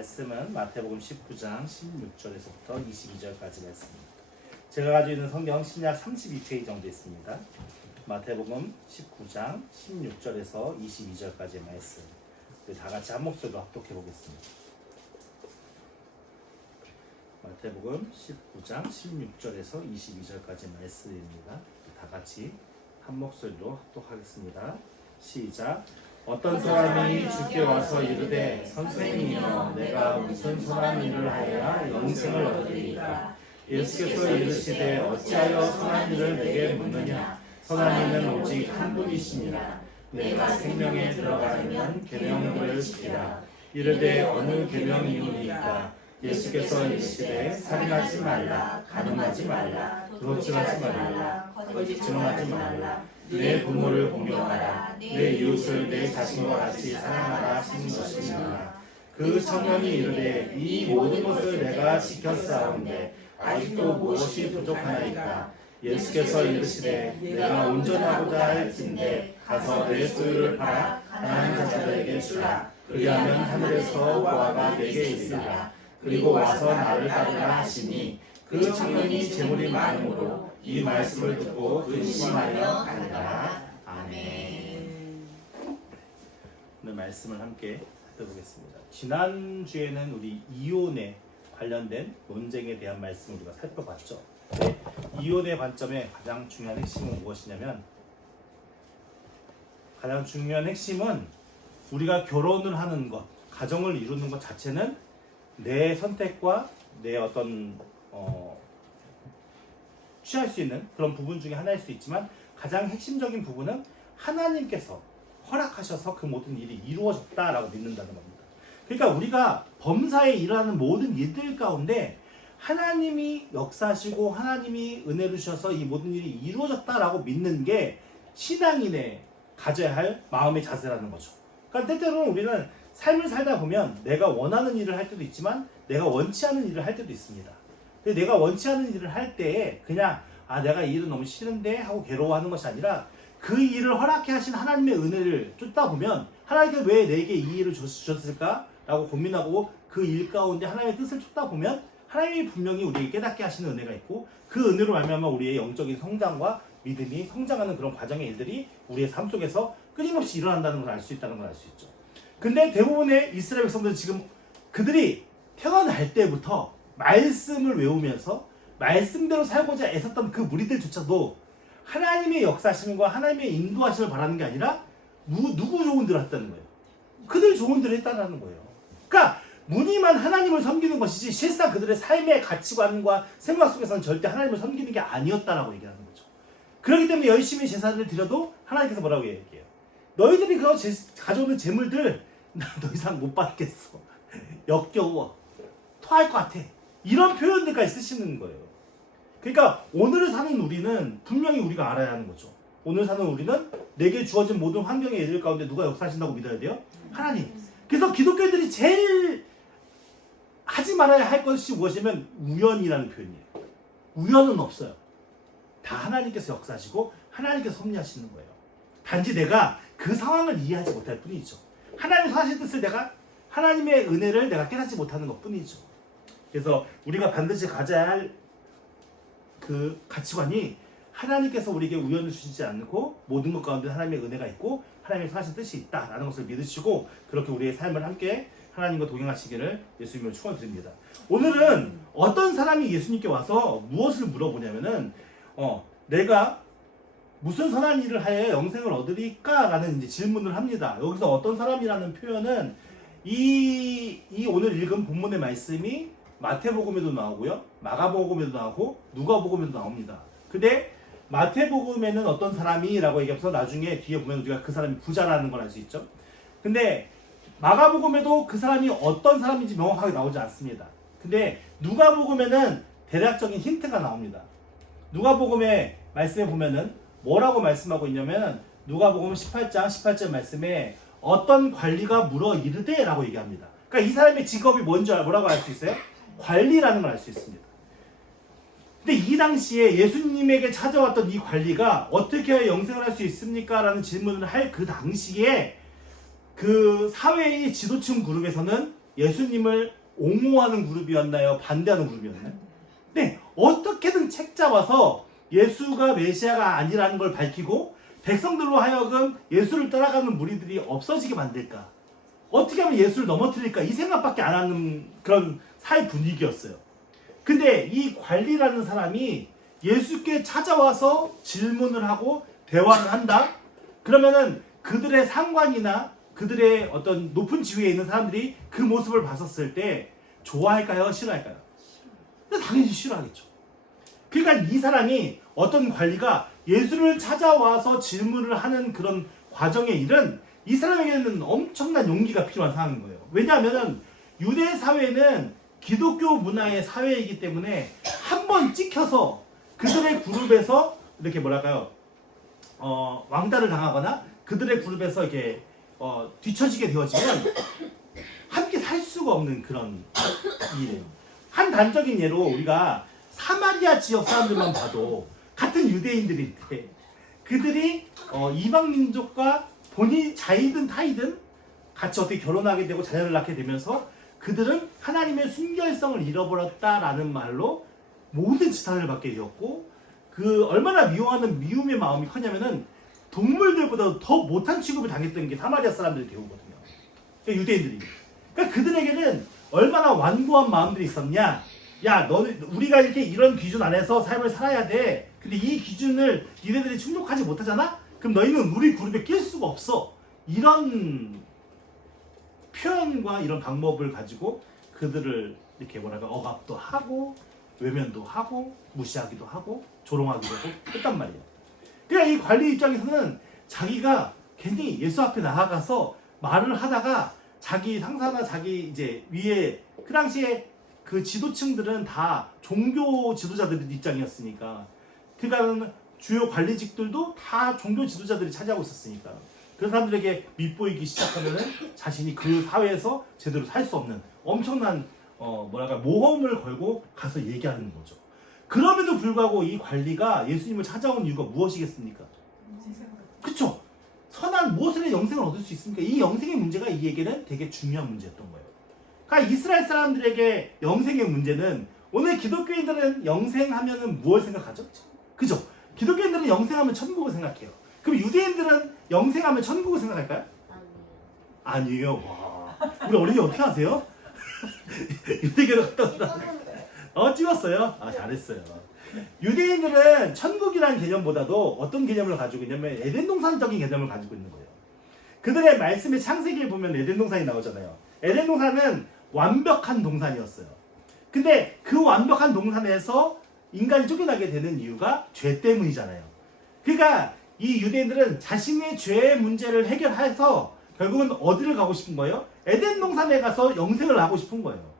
말씀은 마태복음 19장 16절에서부터 22절까지 말씀입니다. 제가 가지고 있는 성경 신약 32페이지 정도 있습니다. 마태복음 19장 16절에서 22절까지의 말씀. 다 같이 한 목소리로 합독해 보겠습니다. 마태복음 19장 16절에서 22절까지 말씀입니다. 다 같이 한 목소리로 합독하겠습니다. 시작. 어떤 사람이 주께 와서 이르되 선생님이여 내가 무슨 선한 일을 하여야 영생을 얻으리이까. 예수께서 이르시되 어찌하여 선한 일을 내게 묻느냐. 선한 이는 오직 한 분이시니라. 내가 생명에 들어가려면 계명을 지키라. 이르되 어느 계명이오니까. 예수께서 이르시되 살인하지 말라, 간음하지 말라, 도둑질하지 말라, 거짓 증언하지 말라, 내 부모를 공경하라, 내 이웃을 내 자신과 같이 사랑하라 하시는 것이니라. 그 청년이 이르되 이 모든 것을 내가 지켰사온데 아직도 무엇이 부족하나이까. 예수께서 이르시되 내가 온전하고자 할진대 가서 내 소유를 팔아 가난한 자들에게 주라. 그리하면 하늘에서 보화가 내게 있으리라. 그리고 와서 나를 따르라 하시니 그 청년이 재물이 많으므로 이 말씀을 듣고 근심하여 가니라. 아멘. 오늘 말씀을 함께 살펴보겠습니다. 지난주에는 우리 이혼에 관련된 논쟁에 대한 말씀을 우리가 살펴봤죠. 네, 이혼의 관점의 가장 중요한 핵심은 무엇이냐면, 가장 중요한 핵심은 우리가 결혼을 하는 것, 가정을 이루는 것 자체는 내 선택과 내 어떤 취할 수 있는 그런 부분 중에 하나일 수 있지만, 가장 핵심적인 부분은 하나님께서 허락하셔서 그 모든 일이 이루어졌다라고 믿는다는 겁니다. 그러니까 우리가 범사에 일어나는 모든 일들 가운데 하나님이 역사하시고 하나님이 은혜를 주셔서 이 모든 일이 이루어졌다라고 믿는 게 신앙인의 가져야 할 마음의 자세라는 거죠. 그러니까 때때로는 우리는 삶을 살다 보면 내가 원하는 일을 할 때도 있지만 내가 원치 않은 일을 할 때도 있습니다. 근데 내가 원치 않은 일을 할 때에 그냥 내가 이 일은 너무 싫은데 하고 괴로워하는 것이 아니라 그 일을 허락해 하신 하나님의 은혜를 쫓다 보면 하나님께서 왜 내게 이 일을 주셨을까? 라고 고민하고 그 일 가운데 하나님의 뜻을 쫓다 보면 하나님이 분명히 우리에게 깨닫게 하시는 은혜가 있고, 그 은혜로 말미암아 우리의 영적인 성장과 믿음이 성장하는 그런 과정의 일들이 우리의 삶 속에서 끊임없이 일어난다는 걸 알 수 있다는 걸 알 수 있죠. 근데 대부분의 이스라엘 백성들은 지금 그들이 태어날 때부터 말씀을 외우면서 말씀대로 살고자 애썼던 그 무리들조차도 하나님의 역사심과 하나님의 인도하심을 바라는 게 아니라 누구 좋은 대로 했다는 거예요. 그들 좋은 대로 했다는 거예요. 그러니까 무늬만 하나님을 섬기는 것이지 실상 그들의 삶의 가치관과 생각 속에서는 절대 하나님을 섬기는 게 아니었다라고 얘기하는 거죠. 그렇기 때문에 열심히 제사를 드려도 하나님께서 뭐라고 얘기해요? 너희들이 그거 가져오는 재물들 나 더 이상 못 받겠어. 역겨워. 토할 것 같아. 이런 표현들까지 쓰시는 거예요. 그러니까 오늘을 사는 우리는 분명히 우리가 알아야 하는 거죠. 오늘 사는 우리는 내게 주어진 모든 환경의 일들 가운데 누가 역사하신다고 믿어야 돼요? 하나님. 그래서 기독교인들이 제일 하지 말아야 할 것이 무엇이냐면 우연이라는 표현이에요. 우연은 없어요. 다 하나님께서 역사하시고 하나님께서 섭리하시는 거예요. 단지 내가 그 상황을 이해하지 못할 뿐이죠. 하나님의 하신 뜻을 하나님의 은혜를 내가 깨닫지 못하는 것 뿐이죠. 그래서 우리가 반드시 가져야 할 그 가치관이 하나님께서 우리에게 우연을 주시지 않고 모든 것 가운데 하나님의 은혜가 있고 하나님의 하신 뜻이 있다라는 것을 믿으시고 그렇게 우리의 삶을 함께 하나님과 동행하시기를 예수님을 축원드립니다. 오늘은 어떤 사람이 예수님께 와서 무엇을 물어보냐면은 내가 무슨 선한 일을 하여 영생을 얻으리까? 라는 이제 질문을 합니다. 여기서 어떤 사람이라는 표현은 이 오늘 읽은 본문의 말씀이 마태복음에도 나오고요, 마가복음에도 나오고 누가복음에도 나옵니다. 근데 마태복음에는 어떤 사람이라고 얘기하면서 나중에 뒤에 보면 우리가 그 사람이 부자라는 걸 알 수 있죠. 근데 마가복음에도 그 사람이 어떤 사람인지 명확하게 나오지 않습니다. 근데 누가복음에는 대략적인 힌트가 나옵니다. 누가복음의 말씀에 보면은 뭐라고 말씀하고 있냐면 누가복음 18장 18절 말씀에 어떤 관리가 물어 이르되 라고 얘기합니다. 그러니까 이 사람의 직업이 뭔지 뭐라고 알 수 있어요? 관리라는 걸 알 수 있습니다. 근데 이 당시에 예수님에게 찾아왔던 이 관리가 어떻게 해야 영생을 할 수 있습니까? 라는 질문을 할 그 당시에 그 사회의 지도층 그룹에서는 예수님을 옹호하는 그룹이었나요? 반대하는 그룹이었나요? 네, 어떻게든 책 잡아서 예수가 메시아가 아니라는 걸 밝히고 백성들로 하여금 예수를 따라가는 무리들이 없어지게 만들까? 어떻게 하면 예수를 넘어뜨릴까? 이 생각밖에 안 하는 그런 사회 분위기였어요. 근데 이 관리라는 사람이 예수께 찾아와서 질문을 하고 대화를 한다? 그러면은 그들의 상관이나 그들의 어떤 높은 지위에 있는 사람들이 그 모습을 봤었을 때 좋아할까요? 싫어할까요? 당연히 싫어하겠죠. 그러니까 이 사람이 어떤 관리가 예수를 찾아와서 질문을 하는 그런 과정의 일은 이 사람에게는 엄청난 용기가 필요한 상황인 거예요. 왜냐하면 유대 사회는 기독교 문화의 사회이기 때문에 한 번 찍혀서 그들의 그룹에서 이렇게 뭐랄까요, 왕따를 당하거나 그들의 그룹에서 이렇게 뒤처지게 되어지면 함께 살 수가 없는 그런 일이에요. 한 단적인 예로 우리가 사마리아 지역 사람들만 봐도 같은 유대인들인데 그들이 이방 민족과 본인 자이든 타이든 같이 어떻게 결혼하게 되고 자녀를 낳게 되면서 그들은 하나님의 순결성을 잃어버렸다라는 말로 모든 지탄을 받게 되었고, 그 얼마나 미워하는 미움의 마음이 커냐면은 동물들보다 더 못한 취급을 당했던 게 사마리아 사람들이 되거든요. 그러니까 유대인들이. 그러니까 그들에게는 얼마나 완고한 마음들이 있었냐. 야, 너는 우리가 이렇게 이런 기준 안에서 삶을 살아야 돼. 근데 이 기준을 니네들이 충족하지 못하잖아? 그럼 너희는 우리 그룹에 낄 수가 없어. 이런 표현과 이런 방법을 가지고 그들을 이렇게 뭐랄까 억압도 하고 외면도 하고 무시하기도 하고 조롱하기도 하고 했단 말이에요. 그러니까 이 관리 입장에서는 자기가 굉장히 예수 앞에 나아가서 말을 하다가 자기 상사나 자기 이제 위에 그 당시에 그 지도층들은 다 종교 지도자들 입장이었으니까, 그러니까 주요 관리직들도 다 종교 지도자들이 차지하고 있었으니까 그런 사람들에게 밉보이기 시작하면은 자신이 그 사회에서 제대로 살 수 없는 엄청난 뭐랄까 모험을 걸고 가서 얘기하는 거죠. 그럼에도 불구하고 이 관리가 예수님을 찾아온 이유가 무엇이겠습니까? 그쵸? 선한 무엇으로 영생을 얻을 수 있습니까? 이 영생의 문제가 이에게는 되게 중요한 문제였던 거예요. 그러니까 이스라엘 사람들에게 영생의 문제는, 오늘 기독교인들은 영생하면은 무엇을 생각하죠? 그죠? 기독교인들은 영생하면 천국을 생각해요. 그럼 유대인들은 영생하면 천국을 생각할까요? 아니에요. 와, 우리 어린이 어떻게 아세요? 유대교를 갔다 오다. 찍었어요? 아, 잘했어요. 유대인들은 천국이라는 개념보다도 어떤 개념을 가지고 있냐면 에덴 동산적인 개념을 가지고 있는 거예요. 그들의 말씀의 창세기를 보면 에덴 동산이 나오잖아요. 에덴 동산은 완벽한 동산이었어요. 근데 그 완벽한 동산에서 인간이 쫓겨나게 되는 이유가 죄 때문이잖아요. 그러니까 이 유대인들은 자신의 죄의 문제를 해결해서 결국은 어디를 가고 싶은 거예요? 에덴 동산에 가서 영생을 하고 싶은 거예요.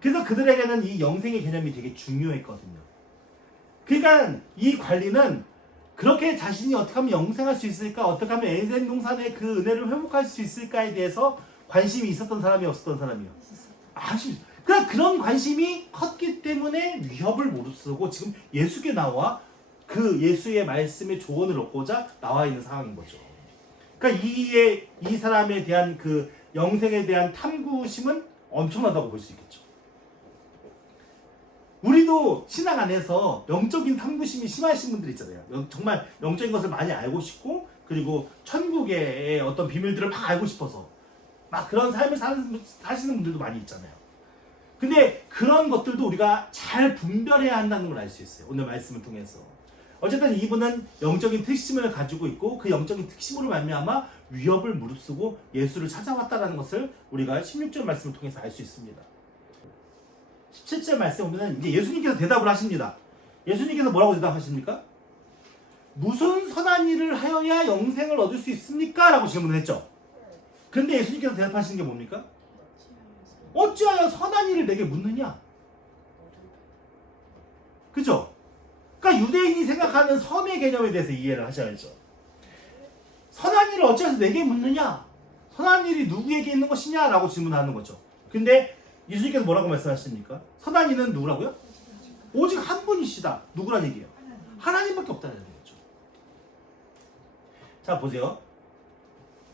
그래서 그들에게는 이 영생의 개념이 되게 중요했거든요. 그러니까 이 관리는 그렇게 자신이 어떻게 하면 영생할 수 있을까, 어떻게 하면 에덴 동산의 그 은혜를 회복할 수 있을까에 대해서 관심이 있었던 사람이 없었던 사람이요? 그러니까 그런 관심이 컸기 때문에 위협을 무릅쓰고 지금 예수께 나와 그 예수의 말씀의 조언을 얻고자 나와 있는 상황인 거죠. 그러니까 이 사람에 대한 그 영생에 대한 탐구심은 엄청나다고 볼 수 있겠죠. 우리도 신앙 안에서 영적인 탐구심이 심하신 분들 있잖아요. 정말 영적인 것을 많이 알고 싶고, 그리고 천국의 어떤 비밀들을 막 알고 싶어서 막 그런 삶을 사시는 분들도 많이 있잖아요. 근데 그런 것들도 우리가 잘 분별해야 한다는 걸 알 수 있어요. 오늘 말씀을 통해서. 어쨌든 이분은 영적인 특심을 가지고 있고 그 영적인 특심으로 말미암아 위협을 무릅쓰고 예수를 찾아왔다는 것을 우리가 16절 말씀을 통해서 알 수 있습니다. 17절 말씀 보면 이제 예수님께서 대답을 하십니다. 예수님께서 뭐라고 대답하십니까? 무슨 선한 일을 하여야 영생을 얻을 수 있습니까? 라고 질문을 했죠. 그런데 예수님께서 대답하시는 게 뭡니까? 어찌하여 선한 일을 내게 묻느냐? 그죠? 그러니까 유대인이 생각하는 선의 개념에 대해서 이해를 하셔야죠. 선한 일을 어찌해서 내게 묻느냐? 선한 일이 누구에게 있는 것이냐? 라고 질문하는 거죠. 근데 예수님께서 뭐라고 말씀하십니까? 선한 이는 누구라고요? 오직 한 분이시다. 누구란 얘기예요? 하나님밖에 없다는 얘기죠. 자, 보세요.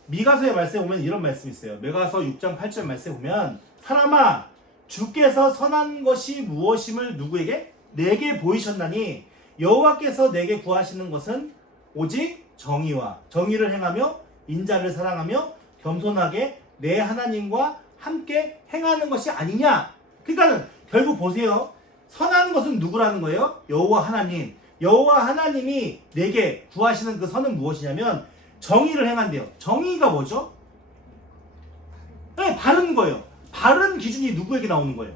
미가서의 말씀에 보면 이런 말씀이 있어요. 미가서 6장 8절 말씀에 보면 사람아 주께서 선한 것이 무엇임을 누구에게? 내게 보이셨나니 여호와께서 내게 구하시는 것은 오직 정의를 행하며 인자를 사랑하며 겸손하게 내 하나님과 함께 행하는 것이 아니냐. 그러니까는 결국 보세요. 선한 것은 누구라는 거예요? 여호와 하나님. 여호와 하나님이 내게 구하시는 그 선은 무엇이냐면 정의를 행한대요. 정의가 뭐죠? 네, 바른 거예요. 바른 기준이 누구에게 나오는 거예요?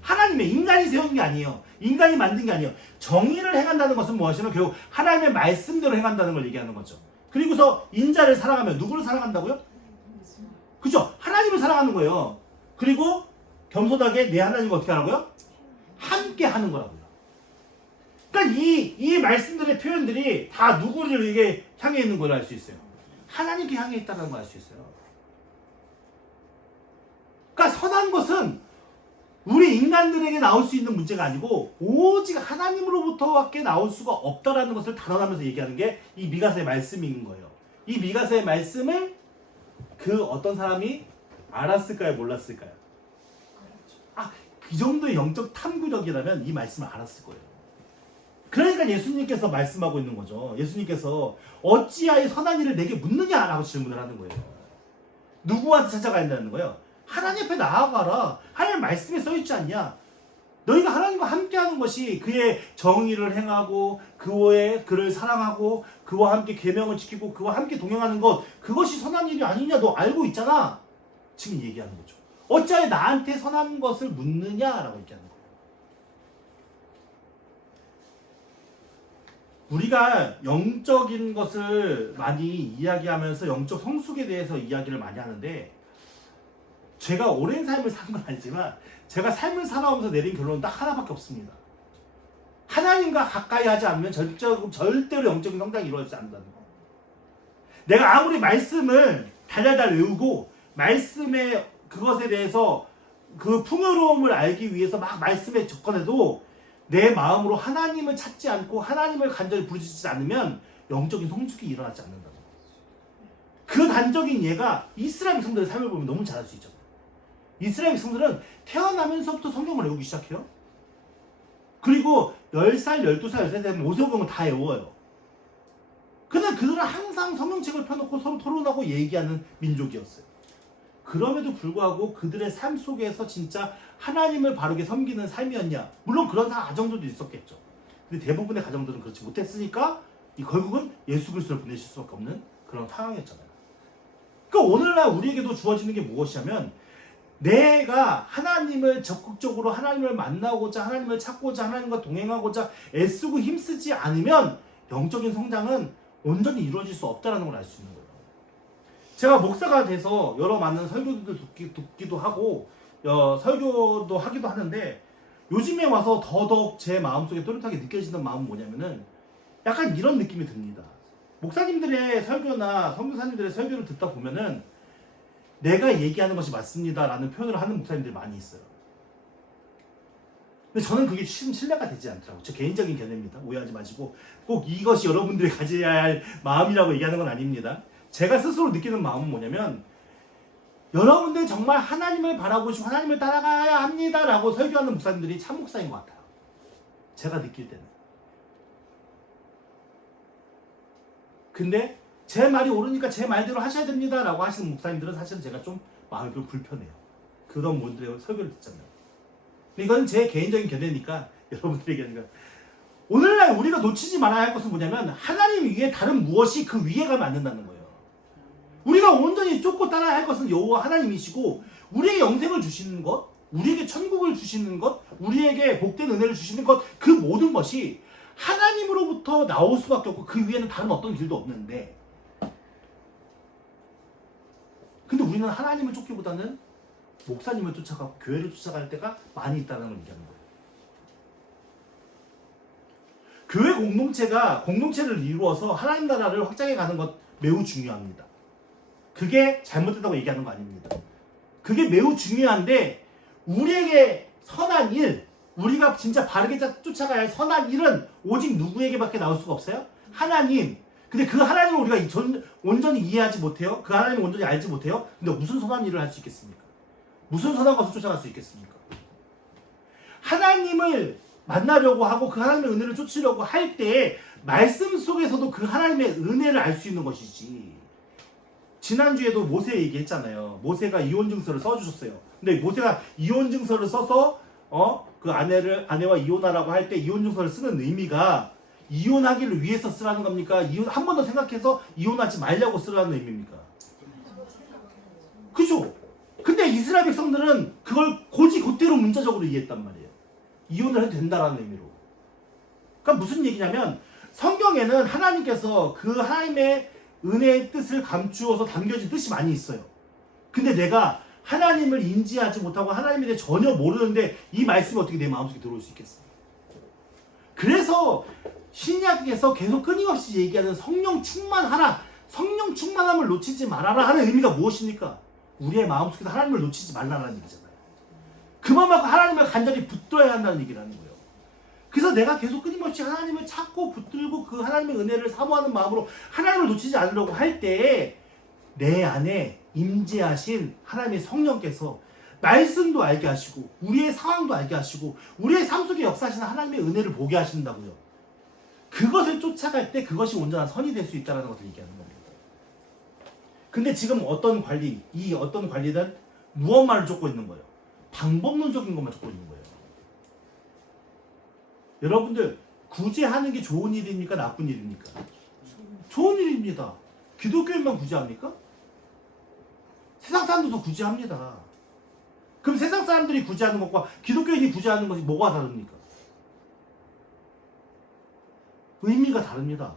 하나님의. 인간이 세운 게 아니에요. 인간이 만든 게 아니에요. 정의를 행한다는 것은 무엇이냐면 결국 하나님의 말씀대로 행한다는 걸 얘기하는 거죠. 그리고서 인자를 사랑하면 누구를 사랑한다고요? 그죠? 하나님을 사랑하는 거예요. 그리고 겸손하게 내 하나님과 어떻게 하라고요? 함께 하는 거라고요. 그러니까 이 말씀들의 표현들이 다 누구를 이게 향해 있는 걸 알 수 있어요. 하나님께 향해 있다는 걸 알 수 있어요. 그러니까 선한 것은 우리 인간들에게 나올 수 있는 문제가 아니고 오직 하나님으로부터밖에 나올 수가 없다라는 것을 단언하면서 얘기하는 게 이 미가서의 말씀인 거예요. 이 미가서의 말씀을 그 어떤 사람이 알았을까요? 몰랐을까요? 그 정도의 영적 탐구력이라면 이 말씀을 알았을 거예요. 그러니까 예수님께서 말씀하고 있는 거죠. 예수님께서 어찌하여 선한 일을 내게 묻느냐라고 질문을 하는 거예요. 누구한테 찾아가야 된다는 거예요? 하나님 앞에 나아가라. 하나님 말씀에 써있지 않냐? 너희가 하나님과 함께하는 것이 그의 정의를 행하고 그를 사랑하고 그와 함께 계명을 지키고 그와 함께 동행하는 것, 그것이 선한 일이 아니냐? 너 알고 있잖아. 지금 얘기하는 거죠. 어찌하여 나한테 선한 것을 묻느냐라고 얘기하는 거예요. 우리가 영적인 것을 많이 이야기하면서 영적 성숙에 대해서 이야기를 많이 하는데, 제가 오랜 삶을 산 건 아니지만 제가 삶을 살아오면서 내린 결론은 딱 하나밖에 없습니다. 하나님과 가까이 하지 않으면 절대로 영적인 성장이 이루어지지 않는다는 거. 내가 아무리 말씀을 달달달 외우고 말씀의 그것에 대해서 그 풍요로움을 알기 위해서 막 말씀에 접근해도 내 마음으로 하나님을 찾지 않고 하나님을 간절히 부르짖지 않으면 영적인 성숙이 일어나지 않는다는 거. 그 단적인 예가 이스라엘 백성들의 삶을 보면 너무 잘 알 수 있죠. 이스라엘 백성들은 태어나면서부터 성경을 외우기 시작해요. 그리고 10살, 12살, 13살 되면 모세오경을 다 외워요. 근데 그들은 항상 성경책을 펴놓고 서로 토론하고 얘기하는 민족이었어요. 그럼에도 불구하고 그들의 삶 속에서 진짜 하나님을 바르게 섬기는 삶이었냐? 물론 그런 가정들도 있었겠죠. 근데 대부분의 가정들은 그렇지 못했으니까 결국은 예수 그리스도를 보내실 수밖에 없는 그런 상황이었잖아요. 그러니까 오늘날 우리에게도 주어지는 게 무엇이냐면, 내가 하나님을 적극적으로 하나님을 만나고자, 하나님을 찾고자, 하나님과 동행하고자 애쓰고 힘쓰지 않으면 영적인 성장은 온전히 이루어질 수 없다는 걸 알 수 있는 거예요. 제가 목사가 돼서 여러 많은 설교들도 듣기도 하고 설교도 하기도 하는데, 요즘에 와서 더더욱 제 마음속에 또렷하게 느껴지는 마음은 뭐냐면은 약간 이런 느낌이 듭니다. 목사님들의 설교나 선교사님들의 설교를 듣다 보면은 내가 얘기하는 것이 맞습니다 라는 표현을 하는 목사님들이 많이 있어요. 근데 저는 그게 신뢰가 되지 않더라고요. 제 개인적인 견해입니다. 오해하지 마시고, 꼭 이것이 여러분들이 가져야 할 마음이라고 얘기하는 건 아닙니다. 제가 스스로 느끼는 마음은 뭐냐면, 여러분들 정말 하나님을 바라보시고 하나님을 따라가야 합니다 라고 설교하는 목사님들이 참 목사인 것 같아요. 제가 느낄 때는. 근데 제 말이 옳으니까 제 말대로 하셔야 됩니다 라고 하시는 목사님들은 사실은 제가 좀 마음이 좀 불편해요. 그런 분들의 설교를 듣잖아요. 이건 제 개인적인 견해니까 여러분들에게 하는 거예요. 오늘날 우리가 놓치지 말아야 할 것은 뭐냐면, 하나님 위에 다른 무엇이 그 위에 가면 안 된다는 거예요. 우리가 온전히 쫓고 따라야 할 것은 여호와 하나님이시고, 우리에게 영생을 주시는 것, 우리에게 천국을 주시는 것, 우리에게 복된 은혜를 주시는 것, 그 모든 것이 하나님으로부터 나올 수밖에 없고 그 위에는 다른 어떤 길도 없는데, 근데 우리는 하나님을 쫓기보다는 목사님을 쫓아가고 교회를 쫓아갈 때가 많이 있다는 걸 얘기하는 거예요. 교회 공동체를 이루어서 하나님 나라를 확장해 가는 것 매우 중요합니다. 그게 잘못됐다고 얘기하는 거 아닙니다. 그게 매우 중요한데, 우리에게 선한 일, 우리가 진짜 바르게 쫓아가야 할 선한 일은 오직 누구에게밖에 나올 수가 없어요? 하나님. 근데 그 하나님을 우리가 온전히 이해하지 못해요? 그 하나님을 온전히 알지 못해요? 근데 무슨 선한 일을 할 수 있겠습니까? 무슨 선한 것을 쫓아갈 수 있겠습니까? 하나님을 만나려고 하고 그 하나님의 은혜를 쫓으려고 할 때 말씀 속에서도 그 하나님의 은혜를 알 수 있는 것이지. 지난주에도 모세 얘기했잖아요. 모세가 이혼 증서를 써주셨어요. 근데 모세가 이혼 증서를 써서 그 아내와 이혼하라고 할 때 이혼 증서를 쓰는 의미가 이혼하기를 위해서 쓰라는 겁니까? 한 번 더 생각해서 이혼하지 말라고 쓰라는 의미입니까? 그죠? 근데 이스라엘 백성들은 그걸 곧대로 문자적으로 이해했단 말이에요. 이혼을 해도 된다라는 의미로. 그러니까 무슨 얘기냐면 성경에는 하나님께서 그 하나님의 은혜의 뜻을 감추어서 담겨진 뜻이 많이 있어요. 근데 내가 하나님을 인지하지 못하고 하나님에 대해 전혀 모르는데 이 말씀이 어떻게 내 마음속에 들어올 수 있겠어요? 그래서 신약에서 계속 끊임없이 얘기하는 성령 충만하라, 성령 충만함을 놓치지 말아라 하는 의미가 무엇입니까? 우리의 마음속에서 하나님을 놓치지 말라는 얘기잖아요. 그만큼 하나님을 간절히 붙들어야 한다는 얘기라는 거예요. 그래서 내가 계속 끊임없이 하나님을 찾고 붙들고 그 하나님의 은혜를 사모하는 마음으로 하나님을 놓치지 않으려고 할 때 내 안에 임재하신 하나님의 성령께서 말씀도 알게 하시고 우리의 상황도 알게 하시고 우리의 삶 속에 역사하시는 하나님의 은혜를 보게 하신다고요. 그것을 쫓아갈 때 그것이 온전한 선이 될 수 있다는 것을 얘기하는 겁니다. 근데 지금 어떤 관리든 무엇만을 쫓고 있는 거예요? 방법론적인 것만 쫓고 있는 거예요. 여러분들 구제하는 게 좋은 일입니까? 나쁜 일입니까? 좋은 일입니다. 기독교인만 구제합니까? 세상 사람들도 구제합니다. 그럼 세상 사람들이 구제하는 것과 기독교인이 구제하는 것이 뭐가 다릅니까? 의미가 다릅니다.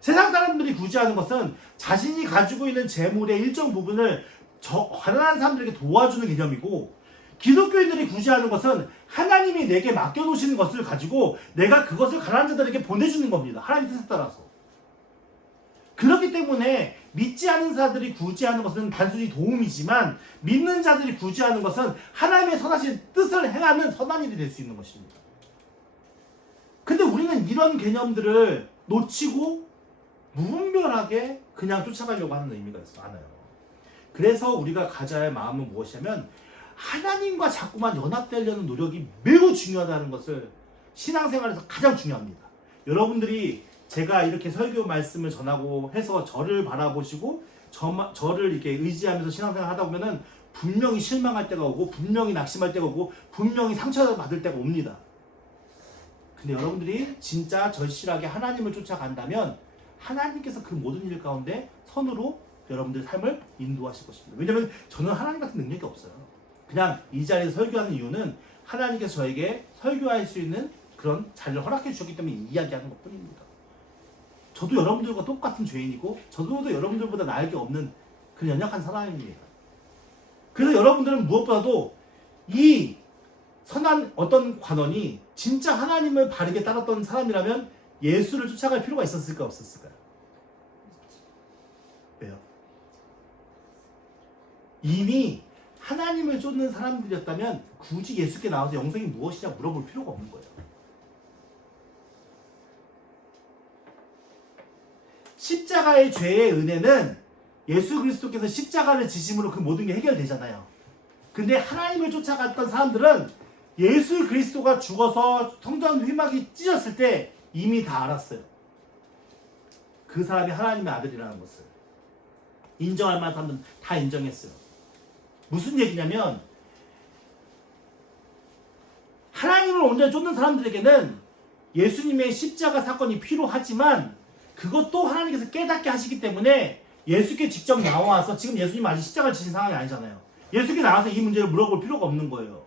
세상 사람들이 구제하는 것은 자신이 가지고 있는 재물의 일정 부분을 가난한 사람들에게 도와주는 개념이고, 기독교인들이 구제하는 것은 하나님이 내게 맡겨놓으시는 것을 가지고 내가 그것을 가난한 자들에게 보내주는 겁니다. 하나님 뜻에 따라서. 그렇기 때문에 믿지 않은 자들이 구제하는 것은 단순히 도움이지만 믿는 자들이 구제하는 것은 하나님의 선하신 뜻을 행하는 선한 일이 될 수 있는 것입니다. 근데 우리는 이런 개념들을 놓치고 무분별하게 그냥 쫓아가려고 하는 의미가 많아요. 그래서 우리가 가져야 할 마음은 무엇이냐면 하나님과 자꾸만 연합되려는 노력이 매우 중요하다는 것을 신앙생활에서 가장 중요합니다. 여러분들이 제가 이렇게 설교 말씀을 전하고 해서 저를 바라보시고 저를 이렇게 의지하면서 신앙생활 하다 보면은 분명히 실망할 때가 오고 분명히 낙심할 때가 오고 분명히 상처받을 때가 옵니다. 근데 여러분들이 진짜 절실하게 하나님을 쫓아간다면 하나님께서 그 모든 일 가운데 선으로 여러분들의 삶을 인도하실 것입니다. 왜냐하면 저는 하나님 같은 능력이 없어요. 그냥 이 자리에서 설교하는 이유는 하나님께서 저에게 설교할 수 있는 그런 자리를 허락해 주셨기 때문에 이야기하는 것 뿐입니다. 저도 여러분들과 똑같은 죄인이고 저도 여러분들보다 나을 게 없는 그런 연약한 사람입니다. 그래서 여러분들은 무엇보다도 이 선한 어떤 관원이 진짜 하나님을 바르게 따랐던 사람이라면 예수를 쫓아갈 필요가 있었을까 없었을까요? 왜요? 이미 하나님을 쫓는 사람들이었다면 굳이 예수께 나와서 영생이 무엇이냐 물어볼 필요가 없는 거예요. 십자가의 죄의 은혜는 예수 그리스도께서 십자가를 지심으로 그 모든 게 해결되잖아요. 근데 하나님을 쫓아갔던 사람들은 예수 그리스도가 죽어서 성전 휘막이 찢었을 때 이미 다 알았어요. 그 사람이 하나님의 아들이라는 것을. 인정할 만한 사람들은 다 인정했어요. 무슨 얘기냐면 하나님을 온전히 쫓는 사람들에게는 예수님의 십자가 사건이 필요하지만 그것도 하나님께서 깨닫게 하시기 때문에 예수께 직접 나와서, 지금 예수님 아직 십자가를 지신 상황이 아니잖아요. 예수께 나와서 이 문제를 물어볼 필요가 없는 거예요.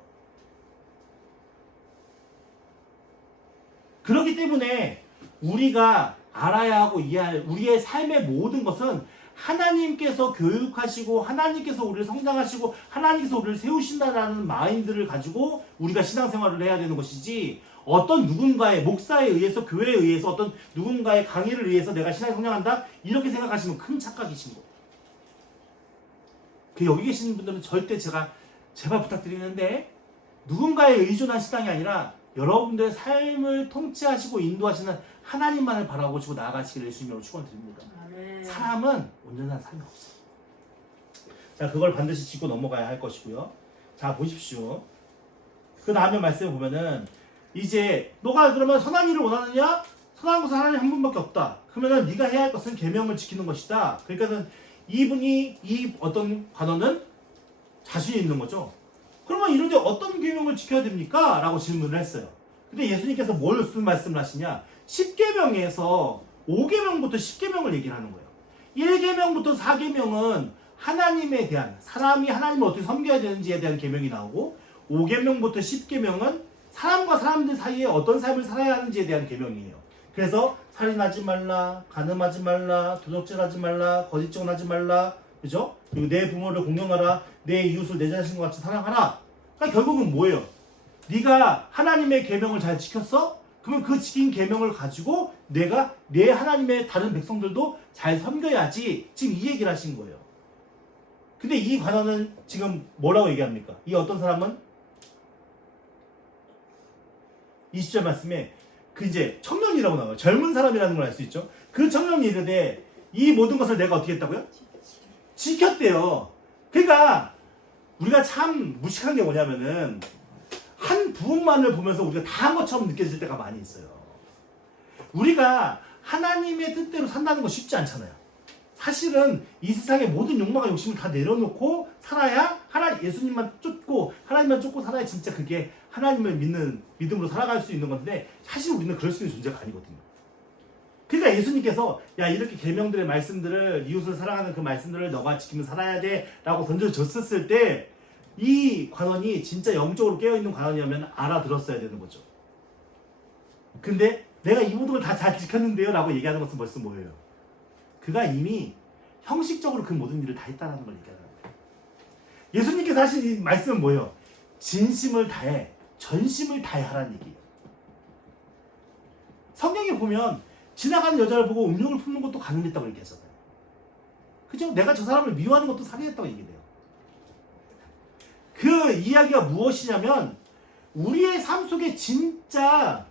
그렇기 때문에 우리가 알아야 하고 이해할 우리의 삶의 모든 것은 하나님께서 교육하시고 하나님께서 우리를 성장하시고 하나님께서 우리를 세우신다라는 마인드를 가지고 우리가 신앙생활을 해야 되는 것이지, 어떤 누군가의 목사에 의해서, 교회에 의해서, 어떤 누군가의 강의를 의해서 내가 신앙 성장한다 이렇게 생각하시면 큰 착각이신 거예요. 여기 계시는 분들은 절대 제가 제발 부탁드리는데 누군가에 의존한 신앙이 아니라 여러분들의 삶을 통치하시고 인도하시는 하나님만을 바라보시고 나아가시기를 예수님으로 축원드립니다. 사람은 온전한 삶이 없어요. 자, 그걸 반드시 짚고 넘어가야 할 것이고요. 자, 보십시오. 그 다음에 말씀을 보면은 이제 너가 그러면 선한 일을 원하느냐? 선한 것은 하나님 한 분밖에 없다. 그러면은 네가 해야 할 것은 계명을 지키는 것이다. 그러니까는 이분이 이 어떤 관원은 자신이 있는 거죠. 그러면 이런데 어떤 계명을 지켜야 됩니까? 라고 질문을 했어요. 근데 예수님께서 뭘 무슨 말씀을 하시냐? 10계명에서 5계명부터 10계명을 얘기를 하는 거예요. 1계명부터 4계명은 하나님에 대한, 사람이 하나님을 어떻게 섬겨야 되는지에 대한 계명이 나오고 5계명부터 10계명은 사람과 사람들 사이에 어떤 삶을 살아야 하는지에 대한 계명이에요. 그래서 살인하지 말라, 간음하지 말라, 도적질하지 말라, 거짓 증언하지 말라, 그죠? 그리고 내 부모를 공경하라, 내 이웃을 내 자신과 같이 사랑하라. 그러니까 결국은 뭐예요? 네가 하나님의 계명을 잘 지켰어? 그러면 그 지킨 계명을 가지고 내가 내 하나님의 다른 백성들도 잘 섬겨야지. 지금 이 얘기를 하신 거예요. 근데 이 관원은 지금 뭐라고 얘기합니까? 이 어떤 사람은 20절 말씀에 그 이제 청년이라고 나와요. 젊은 사람이라는 걸 알 수 있죠. 그 청년이 이르되 이 모든 것을 내가 어떻게 했다고요? 지켰대요. 그러니까 우리가 참 무식한 게 뭐냐면은 한 부분만을 보면서 우리가 다 한 것처럼 느껴질 때가 많이 있어요. 우리가 하나님의 뜻대로 산다는 거 쉽지 않잖아요. 사실은 이 세상의 모든 욕망과 욕심을 다 내려놓고 살아야 예수님만 쫓고 하나님만 쫓고 살아야 진짜 그게 하나님을 믿는 믿음으로 살아갈 수 있는 건데 사실 우리는 그럴 수 있는 존재가 아니거든요. 그러니까 예수님께서 야 이렇게 계명들의 말씀들을 이웃을 사랑하는 그 말씀들을 너가 지키면 살아야 돼 라고 던져줬을 때 이 관원이 진짜 영적으로 깨어있는 관원이라면 알아들었어야 되는 거죠. 근데 내가 이 모든 걸 다 잘 지켰는데요 라고 얘기하는 것은 벌써 뭐예요? 그가 이미 형식적으로 그 모든 일을 다 했다는 걸 얘기하는 거예요. 예수님께서 하신 이 말씀은 뭐예요? 진심을 다해, 전심을 다해 하라는 얘기예요. 성경에 보면 지나가는 여자를 보고 음욕을 품는 것도 가늠했다고 얘기하잖아요. 그죠? 내가 저 사람을 미워하는 것도 살인했다고 얘기해요. 그 이야기가 무엇이냐면 우리의 삶 속에 진짜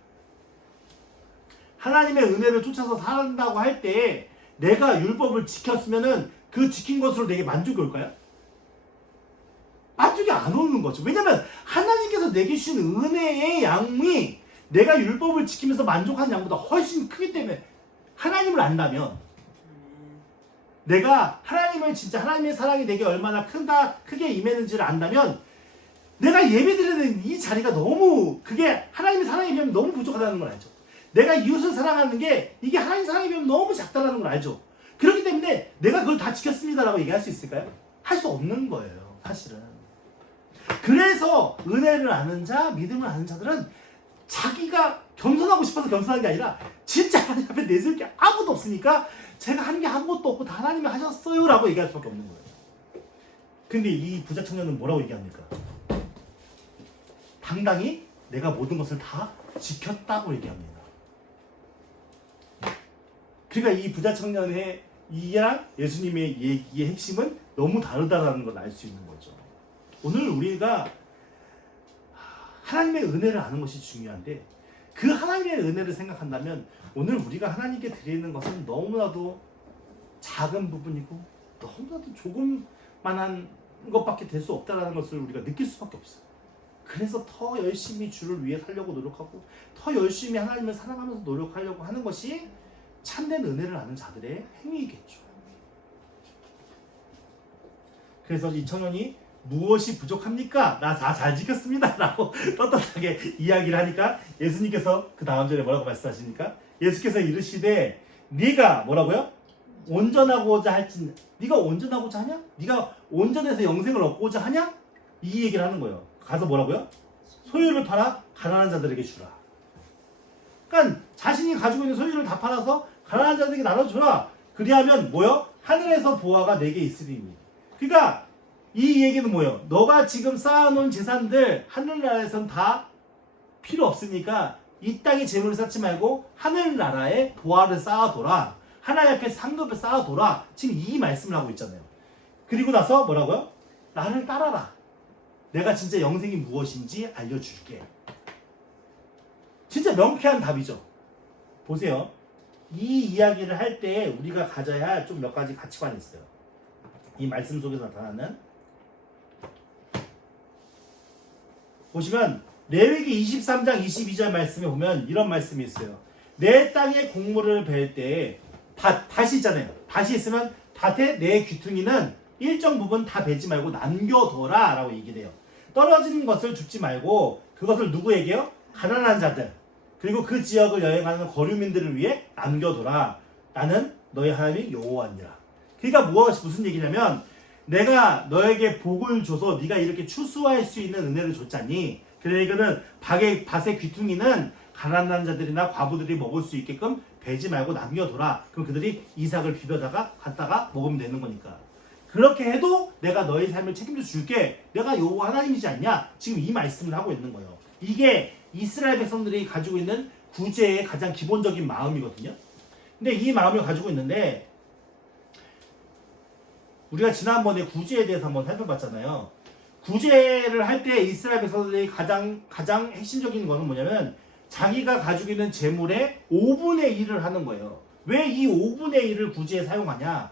하나님의 은혜를 쫓아서 산다고 할 때 내가 율법을 지켰으면은 그 지킨 것으로 내게 만족이 올까요? 만족이 안 오는 거죠. 왜냐면 하나님께서 내게 주신 은혜의 양이 내가 율법을 지키면서 만족하는 양보다 훨씬 크기 때문에 하나님을 안다면 내가 하나님을 진짜 하나님의 사랑이 내게 얼마나 크게 임했는지를 안다면 내가 예배드리는 이 자리가 너무 그게 하나님의 사랑에 비하면 너무 부족하다는 걸 알죠. 내가 이웃을 사랑하는 게 이게 하나님 사랑에 비하면 너무 작다는 걸 알죠. 그렇기 때문에 내가 그걸 다 지켰습니다라고 얘기할 수 있을까요? 할 수 없는 거예요. 사실은. 그래서 은혜를 아는 자, 믿음을 아는 자들은 자기가 겸손하고 싶어서 겸손한 게 아니라 진짜 하나님 앞에 내세울 게 아무것도 없으니까 제가 하는 게 아무것도 없고 다 하나님이 하셨어요 라고 얘기할 수밖에 없는 거예요. 근데 이 부자 청년은 뭐라고 얘기합니까? 당당히 내가 모든 것을 다 지켰다고 얘기합니다. 그러니까 이 부자 청년의 이랑 예수님의 얘기의 핵심은 너무 다르다는 걸 알 수 있는 거죠. 오늘 우리가 하나님의 은혜를 아는 것이 중요한데 그 하나님의 은혜를 생각한다면 오늘 우리가 하나님께 드리는 것은 너무나도 작은 부분이고 너무나도 조금만한 것밖에 될 수 없다는 것을 우리가 느낄 수밖에 없어요. 그래서 더 열심히 주를 위해 살려고 노력하고 더 열심히 하나님을 사랑하면서 노력하려고 하는 것이 참된 은혜를 아는 자들의 행위이겠죠. 그래서 이 청년이 무엇이 부족합니까? 나 다 잘 지켰습니다 라고 떳떳하게 이야기를 하니까 예수님께서 그 다음 절에 뭐라고 말씀하십니까? 예수께서 이르시되 네가 뭐라고요? 온전하고자 할지 네가 온전하고자 하냐? 네가 온전해서 영생을 얻고자 하냐? 이 얘기를 하는 거예요. 가서 뭐라고요? 소유를 팔아 가난한 자들에게 주라. 그러니까 자신이 가지고 있는 소유를 다 팔아서 가난한 자들에게 나눠주라. 그리하면 뭐요? 하늘에서 보화가 내게 있으리니. 그러니까 이 얘기는 뭐예요? 너가 지금 쌓아놓은 재산들 하늘나라에선 다 필요 없으니까 이 땅에 재물을 쌓지 말고 하늘나라에 보화를 쌓아둬라. 하나님 앞에 상급을 쌓아둬라. 지금 이 말씀을 하고 있잖아요. 그리고 나서 뭐라고요? 나를 따라라. 내가 진짜 영생이 무엇인지 알려줄게. 진짜 명쾌한 답이죠. 보세요. 이 이야기를 할 때 우리가 가져야 할 좀 몇 가지 가치관이 있어요. 이 말씀 속에서 나타나는. 보시면 레위기 23장 22절 말씀에 보면 이런 말씀이 있어요. 내 땅에 곡물을 벨 때 밭이 있잖아요. 밭이 있으면 밭에 내 귀퉁이는 일정 부분 다 베지 말고 남겨둬라 라고 얘기를 해요. 떨어지는 것을 줍지 말고 그것을 누구에게요? 가난한 자들 그리고 그 지역을 여행하는 거류민들을 위해 남겨둬라. 나는 너희 하나님이 여호와니라. 그러니까 무슨 얘기냐면 내가 너에게 복을 줘서 네가 이렇게 추수할 수 있는 은혜를 줬잖니. 그러니까는 밭의 귀퉁이는 가난한 자들이나 과부들이 먹을 수 있게끔 베지 말고 남겨둬라. 그럼 그들이 이삭을 비벼다가 갖다가 먹으면 되는 거니까. 그렇게 해도 내가 너의 삶을 책임져 줄게. 내가 여호와 하나님이지 않냐? 지금 이 말씀을 하고 있는 거예요. 이게 이스라엘 백성들이 가지고 있는 구제의 가장 기본적인 마음이거든요. 근데 이 마음을 가지고 있는데 우리가 지난번에 구제에 대해서 한번 살펴봤잖아요. 구제를 할 때 이스라엘 백성들이 가장 핵심적인 거는 뭐냐면 자기가 가지고 있는 재물의 5분의 1을 하는 거예요. 왜 이 5분의 1을 구제에 사용하냐?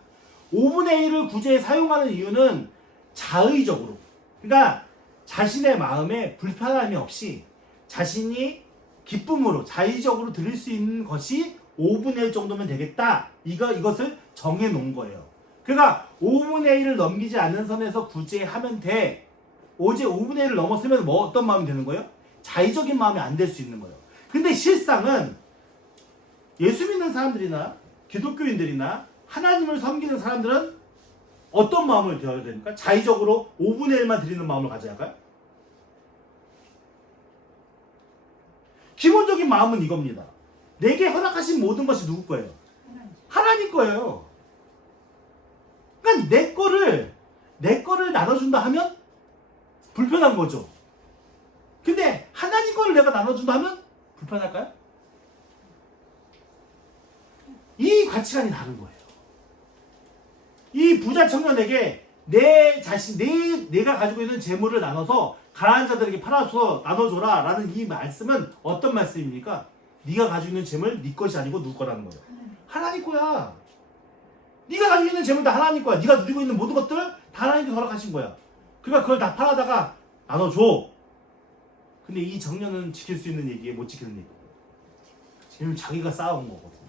5분의 1을 구제에 사용하는 이유는 자의적으로, 그러니까 자신의 마음에 불편함이 없이 자신이 기쁨으로 자의적으로 드릴 수 있는 것이 5분의 1 정도면 되겠다. 이것을 정해 놓은 거예요. 그러니까 5분의 1을 넘기지 않는 선에서 구제하면 돼. 어제 5분의 1을 넘었으면 뭐 어떤 마음이 되는 거예요? 자의적인 마음이 안 될 수 있는 거예요. 근데 실상은 예수 믿는 사람들이나 기독교인들이나 하나님을 섬기는 사람들은 어떤 마음을 되어야 됩니까? 자의적으로 5분의 1만 드리는 마음을 가져야 할까요? 기본적인 마음은 이겁니다. 내게 허락하신 모든 것이 누구 거예요? 하나님 거예요. 그러니까 내 거를 나눠준다 하면 불편한 거죠. 근데 하나님 거를 내가 나눠준다 하면 불편할까요? 이 가치관이 다른 거예요. 이 부자 청년에게 내가 가지고 있는 재물을 나눠서 가난한 자들에게 팔아서 나눠줘라 라는 이 말씀은 어떤 말씀입니까? 네가 가지고 있는 재물 네 것이 아니고 누구 거라는 거예요. 하나님 거야. 네가 가지고 있는 재물 다 하나님 거야. 네가 누리고 있는 모든 것들 다 하나님께서 허락하신 거야. 그러니까 그걸 다 팔아다가 나눠줘. 근데 이 청년은 지킬 수 있는 얘기에 못 지키는 얘기고, 지금 자기가 쌓아온 거거든요.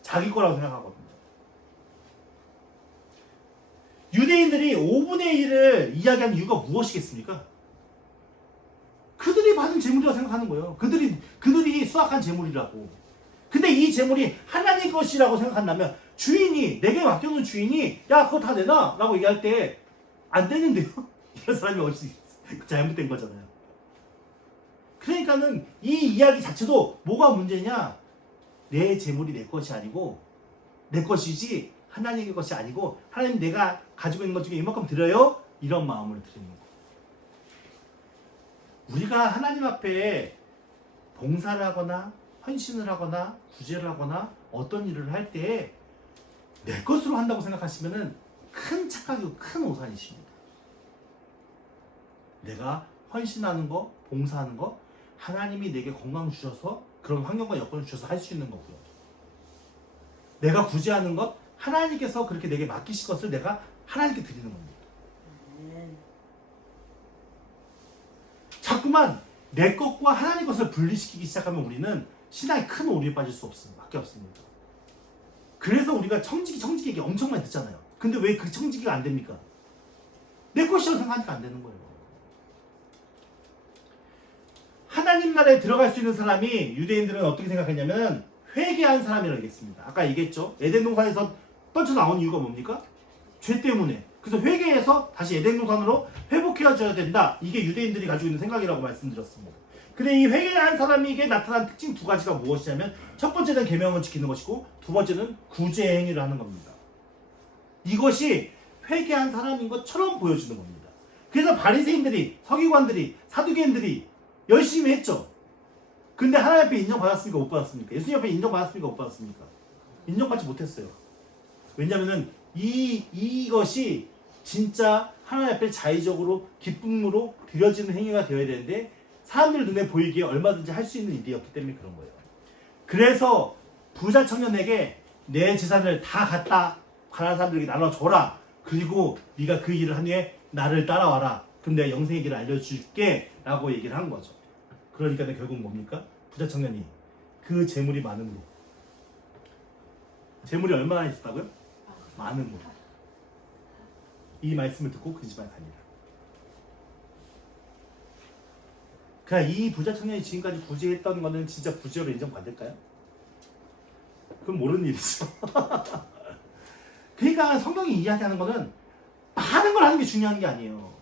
자기 거라고 생각하거든요. 유대인들이 5분의 1을 이야기하는 이유가 무엇이겠습니까? 그들이 받은 재물이라고 생각하는 거예요. 그들이 수확한 재물이라고. 근데 이 재물이 하나님 것이라고 생각한다면 주인이, 내게 맡겨놓은 주인이 야 그거 다 내놔 라고 얘기할 때 안 되는데요. 이런 사람이 어디 있어? 잘못된 거잖아요. 그러니까는 이 이야기 자체도 뭐가 문제냐? 내 재물이 내 것이 아니고 내 것이지 하나님의 것이 아니고 하나님 내가 가지고 있는 것 중에 이만큼 드려요? 이런 마음으로 드리는 거예요. 우리가 하나님 앞에 봉사를 하거나 헌신을 하거나 구제를 하거나 어떤 일을 할 때 내 것으로 한다고 생각하시면은 큰 착각이고 큰 오산이십니다. 내가 헌신하는 거, 봉사하는 거 하나님이 내게 건강 주셔서 그런 환경과 여건을 주셔서 할 수 있는 거고요. 내가 구제하는 것 하나님께서 그렇게 내게 맡기신 것을 내가 하나님께 드리는 겁니다. 자꾸만 내 것과 하나님 것을 분리시키기 시작하면 우리는 신앙에 큰 오류에 빠질 수밖에 없습니다. 그래서 우리가 청지기 얘기 엄청 많이 듣잖아요. 근데 왜 그 청지기가 안 됩니까? 내 것이라고 생각하니까 안 되는 거예요. 하나님 나라에 들어갈 수 있는 사람이 유대인들은 어떻게 생각했냐면 회개한 사람이라고 얘기했습니다. 아까 얘기했죠. 에덴 동산에서 떨쳐나온 이유가 뭡니까? 죄 때문에. 그래서 회개해서 다시 에덴 동산으로 회복해줘야 된다. 이게 유대인들이 가지고 있는 생각이라고 말씀드렸습니다. 근데 이 회개한 사람에게 나타난 특징 두 가지가 무엇이냐면 첫 번째는 계명을 지키는 것이고 두 번째는 구제 행위를 하는 겁니다. 이것이 회개한 사람인 것처럼 보여주는 겁니다. 그래서 바리새인들이, 서기관들이, 사두개인들이 열심히 했죠. 근데 하나님 앞에 인정받았습니까? 못 받았습니까? 예수님 앞에 인정받았습니까? 못 받았습니까? 인정받지 못했어요. 왜냐면은 이것이 진짜 하나님 앞에 자의적으로 기쁨으로 드려지는 행위가 되어야 되는데 사람들 눈에 보이기에 얼마든지 할 수 있는 일이었기 때문에 그런 거예요. 그래서 부자 청년에게 내 재산을 다 갖다 가난한 사람들에게 나눠줘라. 그리고 네가 그 일을 한 후에 나를 따라와라. 그럼 내가 영생의 길을 알려줄게 라고 얘기를 한 거죠. 그러니까 결국 뭡니까? 부자 청년이 그 재물이 많음으로, 재물이 얼마나 있었다고요? 많음으로 이 말씀을 듣고 그 집안에 다니라. 그냥 이 부자 청년이 지금까지 구제했던 거는 진짜 부자로 인정받을까요? 그건 모르는 일이죠. 그러니까 성경이 이야기하는 거는 많은 걸 하는 게 중요한 게 아니에요.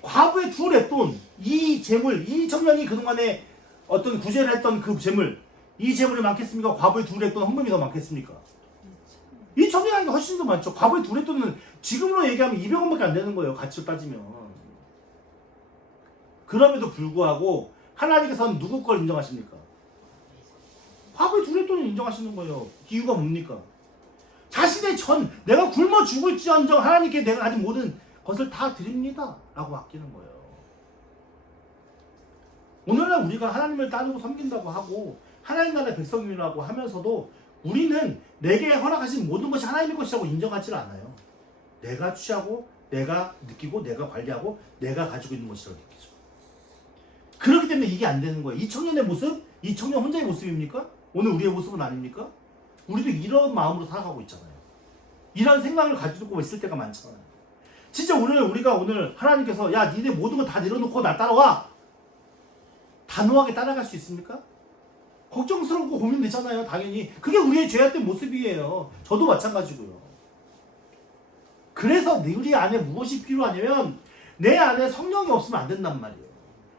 과부의 두 랩돈, 이 재물, 이 청년이 그동안에 어떤 구제를 했던 그 재물, 이 재물이 많겠습니까? 과부의 두 랩돈 헌금이 더 많겠습니까? 이 청년이 훨씬 더 많죠. 과부의 두 랩돈은 지금으로 얘기하면 200원밖에 안 되는 거예요. 가치로 따지면. 그럼에도 불구하고 하나님께서는 누구 걸 인정하십니까? 과부의 두 랩돈을 인정하시는 거예요. 이유가 뭡니까? 자신의 내가 굶어 죽을지언정 하나님께 내가 가진 모든 것을 다 드립니다 라고 아끼는 거예요. 오늘날 우리가 하나님을 따르고 섬긴다고 하고 하나님 나라의 백성이라고 하면서도 우리는 내게 허락하신 모든 것이 하나님의 것이라고 인정하지 않아요. 내가 취하고 내가 느끼고 내가 관리하고 내가 가지고 있는 것이라고 느끼죠. 그렇기 때문에 이게 안 되는 거예요. 이 청년의 모습, 이 청년 혼자의 모습입니까? 오늘 우리의 모습은 아닙니까? 우리도 이런 마음으로 살아가고 있잖아요. 이런 생각을 가지고 있을 때가 많잖아요. 진짜 우리가 오늘 하나님께서 야 니네 모든 거 다 내려놓고 나 따라와, 단호하게 따라갈 수 있습니까? 걱정스럽고 고민되잖아요. 당연히 그게 우리의 죄악된 모습이에요. 저도 마찬가지고요. 그래서 우리 안에 무엇이 필요하냐면 내 안에 성령이 없으면 안 된단 말이에요.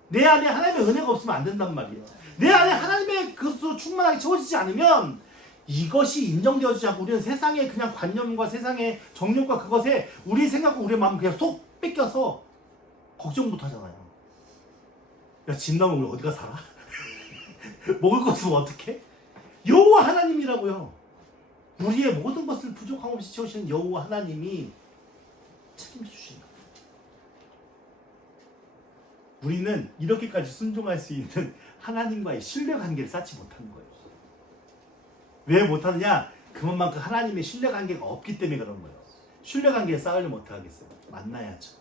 내 안에 하나님의 은혜가 없으면 안 된단 말이에요. 내 안에 하나님의 그것으로 충만하게 채워지지 않으면 이것이 인정되어지지 않고 우리는 세상의 그냥 관념과 세상의 정욕과 그것에 우리 생각과 우리의 마음을 그냥 쏙 뺏겨서 걱정 못 하잖아요. 야, 집 나오면 우리 어디가 살아? 먹을 것 없으면 어떡해? 여호와 하나님이라고요. 우리의 모든 것을 부족함 없이 채우시는 여호와 하나님이 책임져 주신다. 우리는 이렇게까지 순종할 수 있는 하나님과의 신뢰관계를 쌓지 못하는 거예요. 왜 못하느냐? 그만큼 하나님의 신뢰관계가 없기 때문에 그런 거예요. 신뢰관계를 쌓으려면 어떻게 하겠어요? 만나야죠.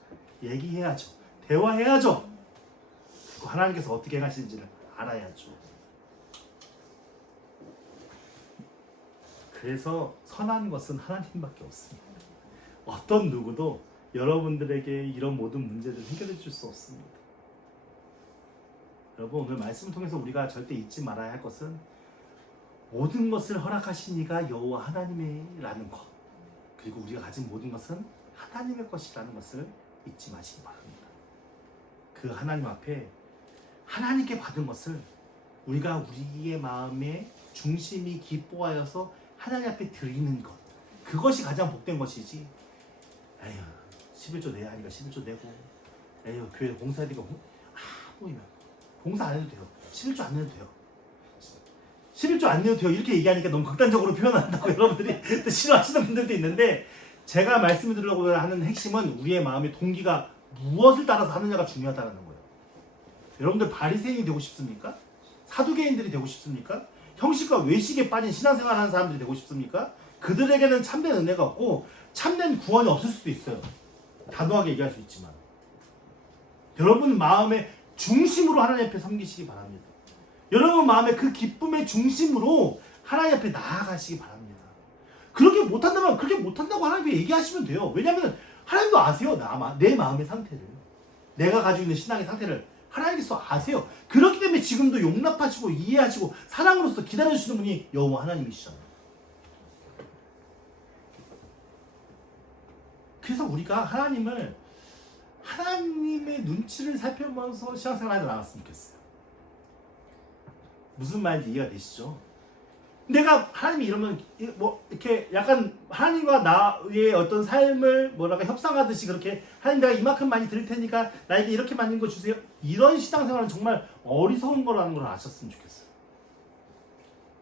얘기해야죠. 대화해야죠. 그리고 하나님께서 어떻게 하시는지를 알아야죠. 그래서 선한 것은 하나님밖에 없습니다. 어떤 누구도 여러분들에게 이런 모든 문제들을 해결해 줄 수 없습니다. 여러분, 오늘 말씀을 통해서 우리가 절대 잊지 말아야 할 것은 모든 것을 허락하신 이가 여호와 하나님이라는 것, 그리고 우리가 가진 모든 것은 하나님의 것이라는 것을 잊지 마시기 바랍니다. 그 하나님 앞에 하나님께 받은 것을 우리가 우리의 마음의 중심이 기뻐하여서 하나님 앞에 드리는 것, 그것이 가장 복된 것이지. 에휴, 11조 내야 하니까 11조 내고, 에휴, 교회 봉사해야 되고, 보이면 봉사 안 해도 돼요. 11조 안 내도 돼요. 11조 안 내도 돼요. 이렇게 얘기하니까 너무 극단적으로 표현한다고 여러분들이 또 싫어하시는 분들도 있는데, 제가 말씀드리려고 하는 핵심은 우리의 마음의 동기가 무엇을 따라서 하느냐가 중요하다는 거예요. 여러분들 바리새인이 되고 싶습니까? 사두개인들이 되고 싶습니까? 형식과 외식에 빠진 신앙생활 하는 사람들이 되고 싶습니까? 그들에게는 참된 은혜가 없고 참된 구원이 없을 수도 있어요. 단호하게 얘기할 수 있지만 여러분 마음의 중심으로 하나님 앞에 섬기시기 바랍니다. 여러분 마음의 그 기쁨의 중심으로 하나님 앞에 나아가시기 바랍니다. 그렇게 못한다면 그렇게 못한다고 하나님께 얘기하시면 돼요. 왜냐하면 하나님도 아세요. 내 마음의 상태를, 내가 가지고 있는 신앙의 상태를 하나님께서 아세요. 그렇기 때문에 지금도 용납하시고 이해하시고 사랑으로서 기다려주시는 분이 여호와 하나님이시잖아요. 그래서 우리가 하나님의 눈치를 살펴보면서 신앙생활을 나갔으면 좋겠어요. 무슨 말인지 이해가 되시죠? 내가 하나님이 이러면 뭐 이렇게 약간 하나님과 나의 어떤 삶을 뭐랄까 협상하듯이 그렇게 하나님 내가 이만큼 많이 드릴 테니까 나에게 이렇게 많은 거 주세요. 이런 신앙생활은 정말 어리석은 거라는 걸 아셨으면 좋겠어요.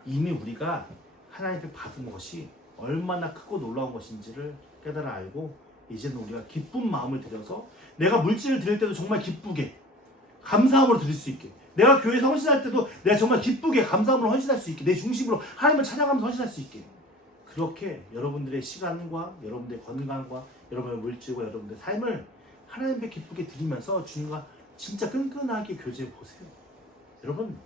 이미 우리가 하나님께 받은 것이 얼마나 크고 놀라운 것인지를 깨달아 알고 이제는 우리가 기쁜 마음을 들여서 내가 물질을 드릴 때도 정말 기쁘게 감사함으로 드릴 수 있게, 내가 교회에서 헌신할 때도 내가 정말 기쁘게 감사함으로 헌신할 수 있게, 내 중심으로 하나님을 찬양하면서 헌신할 수 있게, 그렇게 여러분들의 시간과 여러분들의 건강과 여러분의 물질과 여러분들의 삶을 하나님께 기쁘게 드리면서 주님과 진짜 끈끈하게 교제해 보세요. 여러분,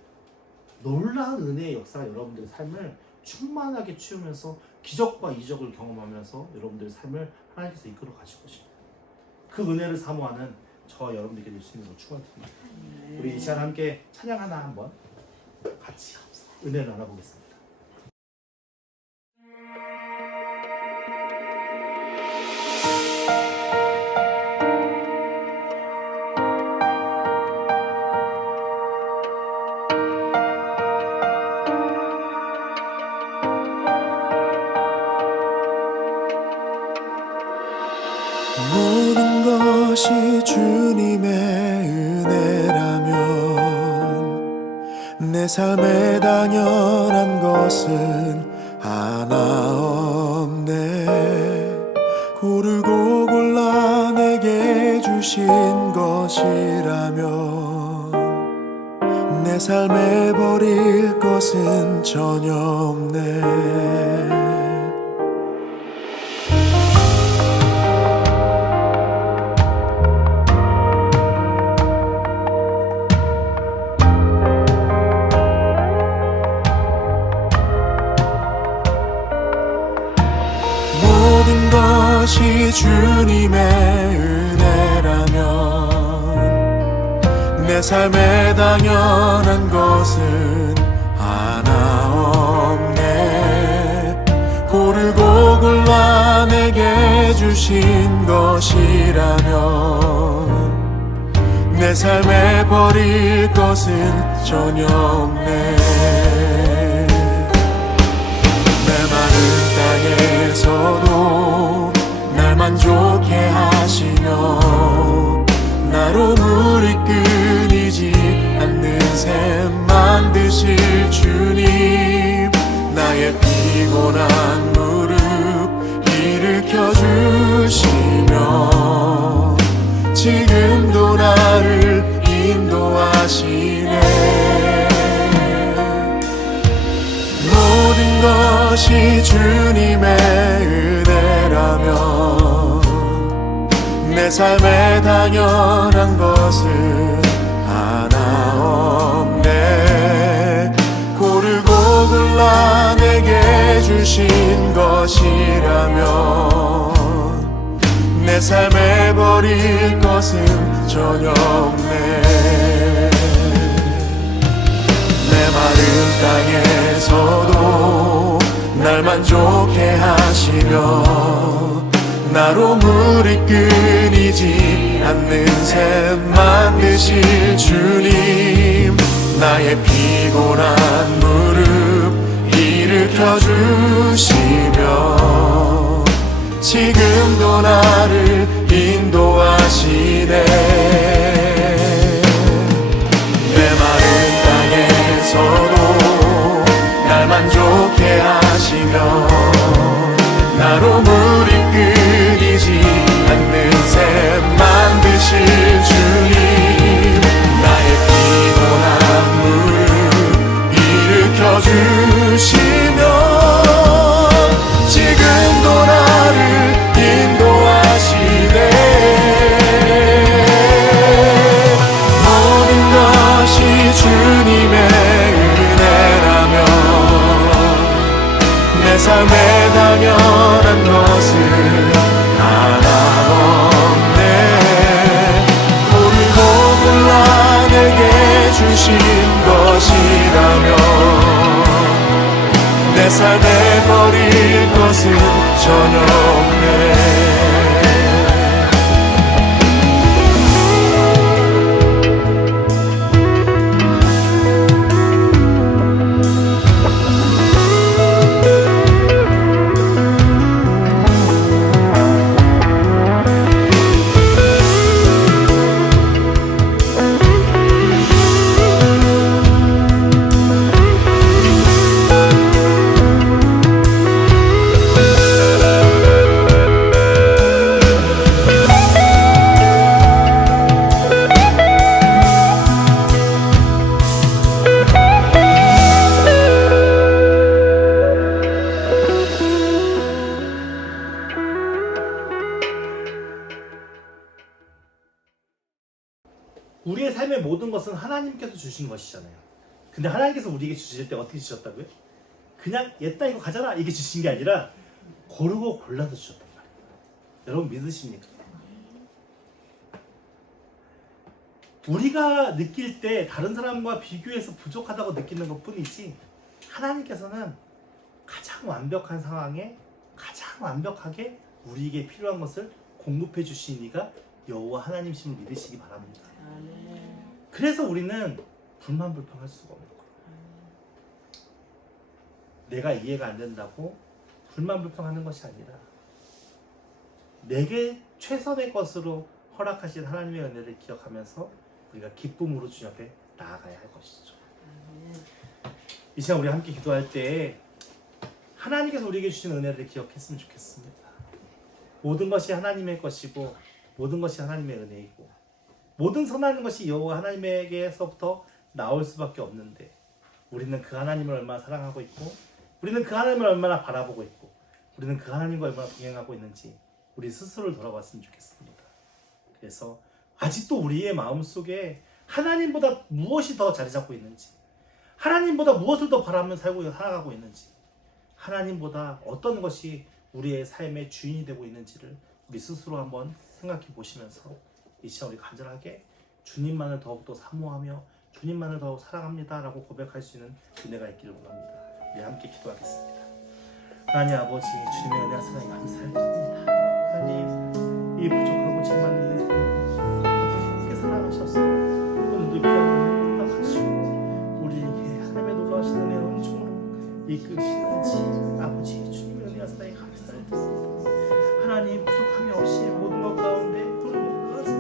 놀라운 은혜의 역사가 여러분들의 삶을 충만하게 치우면서 기적과 이적을 경험하면서 여러분들의 삶을 하나님께서 이끌어 가실 것입니다. 그 은혜를 사모하는 저와 여러분들께 예수님으로 축원드립니다. 우리 이 시간 함께 찬양 하나 한번 같이 은혜를 나눠보겠습니다. 모든 것이 주님의 은혜라면 내 삶에 당연한 것은 하나 없네. 고르고 골라 내게 주신 것이라면 내 삶에 버릴 것은 전혀 없네. 모든 것이 주님의 은혜라면 내 삶에 당연한 것은 하나 없네. 고르고 골라 내게 주신 것이라면 내 삶에 버릴 것은 전혀 없네. 땅에서도 날 만족해 하시며 나로 물이 끊이지 않는 샘 만드실 주님, 나의 피곤한 무릎 일으켜 주시며 지금도 나를 인도하시네. 모든 것이 주님의 은혜라면 내 삶에 당연한 것은 하나 없네. 고르고 골라 내게 주신 것이라면 내 삶에 버릴 것은 전혀 없네. 내 마른 땅에서도 날 만족해 하시며 나로 물이 끊이지 않는 샘 만드실 주님, 나의 피곤한 무릎 일으켜 주시며 지금도 나를 인도하시네. 내 마른 땅에서도 날 만족해 하시며 나로 물이 끊이지 않는 샘 만드실 주님, 나의 피곤한 무릎 일으켜 주시며 지금도 나를 인도하시네. 모든 것이 주님의 은혜라면 내 삶에 당연한 것은 하나 없네. 고르고 골라 내게 주신 것이라면 내 삶에 버릴 것은 전혀 없네. 우리의 삶의 모든 것은 하나님께서 주신 것이잖아요. 근데 하나님께서 우리에게 주실 때 어떻게 주셨다고요? 그냥 얘따 이거 가져라 이게 주신 게 아니라 고르고 골라서 주셨단 말이에요. 여러분 믿으십니까? 우리가 느낄 때 다른 사람과 비교해서 부족하다고 느끼는 것 뿐이지 하나님께서는 가장 완벽한 상황에 가장 완벽하게 우리에게 필요한 것을 공급해 주신 이가 여호와 하나님이심을 믿으시기 바랍니다. 그래서 우리는 불만불평할 수가 없는 거예요. 내가 이해가 안 된다고 불만불평하는 것이 아니라 내게 최선의 것으로 허락하신 하나님의 은혜를 기억하면서 우리가 기쁨으로 주님 앞에 나아가야 할 것이죠. 이 시간 우리 함께 기도할 때 하나님께서 우리에게 주신 은혜를 기억했으면 좋겠습니다. 모든 것이 하나님의 것이고 모든 것이 하나님의 은혜이고 모든 선한 것이 여호와 하나님에게서부터 나올 수밖에 없는데 우리는 그 하나님을 얼마나 사랑하고 있고 우리는 그 하나님을 얼마나 바라보고 있고 우리는 그 하나님과 얼마나 동행하고 있는지 우리 스스로를 돌아봤으면 좋겠습니다. 그래서 아직도 우리의 마음속에 하나님보다 무엇이 더 자리 잡고 있는지 하나님보다 무엇을 더 바라며 살아가고 있는지 하나님보다 어떤 것이 우리의 삶의 주인이 되고 있는지를 우리 스스로 한번 생각해 보시면서 이 시간 우리 간절하게 주님만을 더욱더 사모하며 주님만을 더욱 사랑합니다 라고 고백할 수 있는 은혜가 있기를 원합니다. 우리 함께 기도하겠습니다. 하나님 아버지 주님의 은혜와 사랑에 감사를 드립니다. 하나님 이 부족하고 죄만 있는 삶을 함께 사랑하셔서 오늘도 귀한 은혜를 허락하시고 우리에게 하나님의 놀라우신 은혜와 은총으로 이끄시는지 아버지 주님의 은혜와 사랑에 감사를 드립니다. 하나님 부족함이 없이 모든 것 가운데 홀로 가서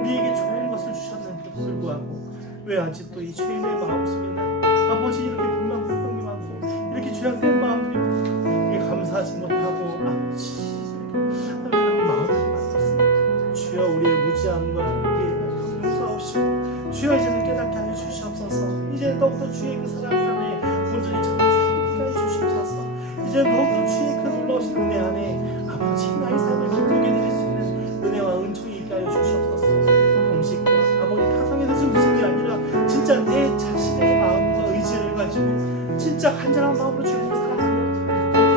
우리에게 좋은 것을 주셨는데도 불구하고 왜 아직도 이 죄인의 마음속에는 아버지 이렇게 불만불평이 많고 이렇게 죄악된 마음들이 감사하지 못하고 아버지 하나님 마음이 많습니다. 주여 우리의 무지함과 우리의 용서하옵시고 주여 이제는 깨닫게 하여 주시옵소서. 이제 더욱더 주의 그 사랑 안에 온전히 참는 삶을 하여 주시옵소서. 이제 더욱더 주의 그 놀라우신 은혜 안에 아버지 나의 삶을 기쁘게 드릴 수 있는 은혜와 은총이 있게 하여 주시옵소서. 공식과 아버지 타성에서 증식이 아니라 진짜 내 자신의 마음과 의지를 가지고 진짜 간절한 마음으로 주님을 사랑하며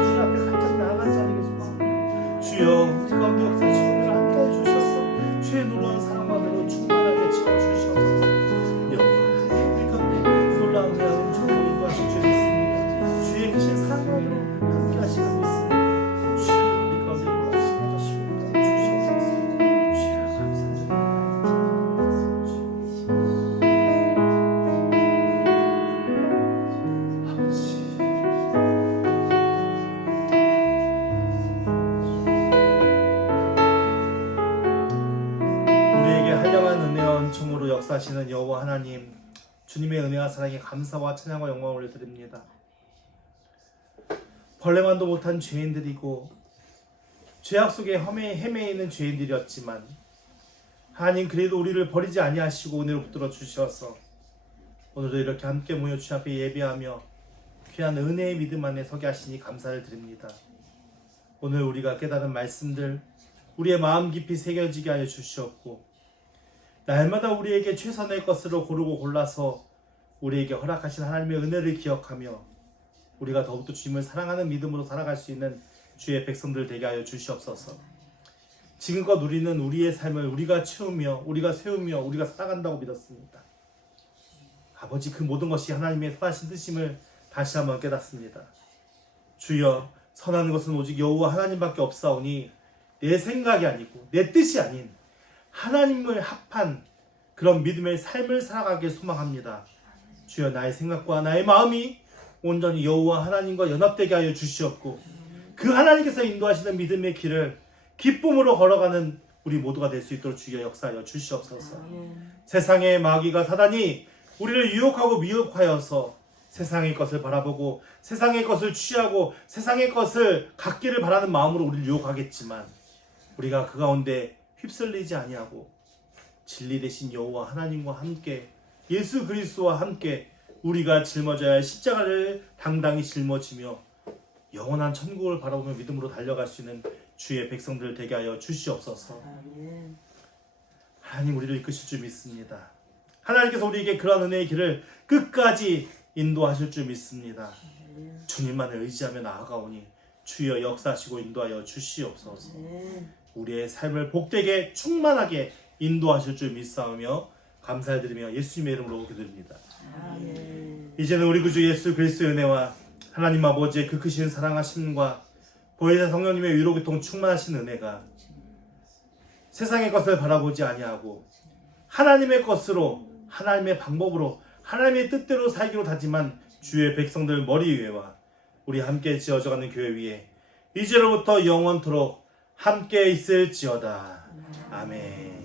주님 앞에 간절히 나아간 자에게 소망합니다. 주여 우리 가운데 역사하시고 우리를 함께 하여 주셔서 주의 놀라운 사랑과 은혜로 충만하게 채워주시옵소서. 여호와 우리 가운데 놀라운 은혜와 은총으로 인도하신 줄 믿습니다. 주의 크신 사랑과 은혜로 함께 하시고 있습니다. 주여 우리 가운데 놀라우신 것이고 주시옵소서. 주여 감사합니다. 우리에게 한량한 은혜와 은총으로 역사하시는 여호와 하나님 주님의 은혜와 사랑에 감사와 찬양과 영광을 올려드립니다. 벌레만도 못한 죄인들이고 죄악 속에 헤매 있는 죄인들이었지만 하나님 그래도 우리를 버리지 아니하시고 은혜로 붙들어 주셔서 오늘도 이렇게 함께 모여 주 앞에 예배하며 귀한 은혜의 믿음 안에 서게 하시니 감사를 드립니다. 오늘 우리가 깨달은 말씀들 우리의 마음 깊이 새겨지게 하여 주시옵고 날마다 우리에게 최선의 것으로 고르고 골라서 우리에게 허락하신 하나님의 은혜를 기억하며 우리가 더욱더 주님을 사랑하는 믿음으로 살아갈 수 있는 주의 백성들 되게 하여 주시옵소서. 지금껏 우리는 우리의 삶을 우리가 채우며 우리가 세우며 우리가 살아간다고 믿었습니다. 아버지 그 모든 것이 하나님의 선하신 뜻임을 다시 한번 깨닫습니다. 주여 선한 것은 오직 여호와 하나님밖에 없사오니 내 생각이 아니고 내 뜻이 아닌 하나님을 합한 그런 믿음의 삶을 살아가길 소망합니다. 주여 나의 생각과 나의 마음이 온전히 여호와 하나님과 연합되게 하여 주시옵고 그 하나님께서 인도하시는 믿음의 길을 기쁨으로 걸어가는 우리 모두가 될 수 있도록 주여 역사하여 주시옵소서. 세상의 마귀가 사단이 우리를 유혹하고 미혹하여서 세상의 것을 바라보고 세상의 것을 취하고 세상의 것을 갖기를 바라는 마음으로 우리를 유혹하겠지만 우리가 그 가운데 휩쓸리지 아니하고 진리 되신 여호와 하나님과 함께 예수 그리스도와 함께 우리가 짊어져야 할 십자가를 당당히 짊어지며 영원한 천국을 바라보며 믿음으로 달려갈 수 있는 주의 백성들 되게 하여 주시옵소서. 하나님 우리를 이끄실 줄 믿습니다. 하나님께서 우리에게 그러한 은혜의 길을 끝까지 인도하실 줄 믿습니다. 주님만을 의지하며 나아가오니 주여 역사하시고 인도하여 주시옵소서. 우리의 삶을 복되게 충만하게 인도하실 줄 믿사오며 감사드리며 예수님의 이름으로 기도드립니다. 이제는 우리 구주 예수 그리스도의 은혜와 하나님 아버지의 그 크신 사랑하심과 보혜사 성령님의 위로교통 충만하신 은혜가 세상의 것을 바라보지 아니하고 하나님의 것으로 하나님의 방법으로 하나님의 뜻대로 살기로 다짐한 주의 백성들 머리 위에와 우리 함께 지어져가는 교회 위에 이제로부터 영원토록 함께 있을지어다. 아멘.